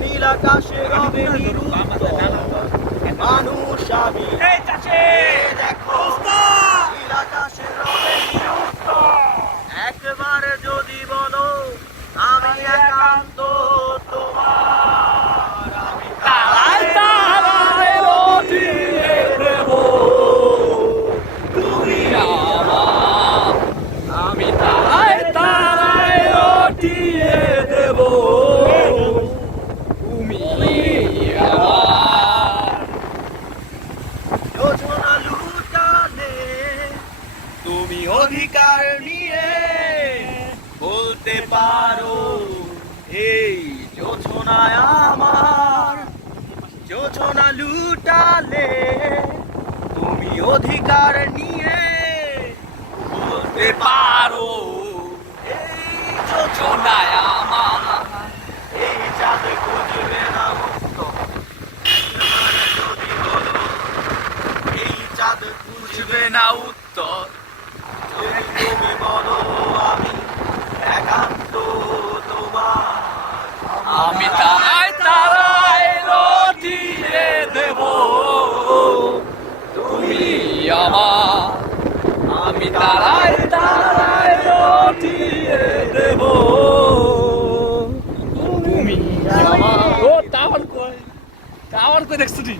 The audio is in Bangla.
নীল আকাশে রবে মানুষ আমি দেখো নীল আকাশে রবে একবার যদি বলো আমি একান্ত তোমার আমি তারায় তারায় রটিয়ে দেব তুমি আমার আমি তারায় তারায় রটিয়ে দেব তুমি আমার যোজনা লুটালে তুমি অধিকার নিয়ে বলতে পারো, এই যোজনায় আমার যোজনা লুটালে তুমি অধিকার নিয়ে বলতে পারো, এই যোজনা সোনায় আমার, এই চাঁদ খুঁজবে না এই চাঁদ খুঁজবে না উত্তর। আমি তাই তারায় রটিয়ে দেব। তুমি আমার। আমি তারায় তারায় রটিয়ে দেব। তুমি আমার। ও, টাওয়ার কই টাওয়ার কই দেখছি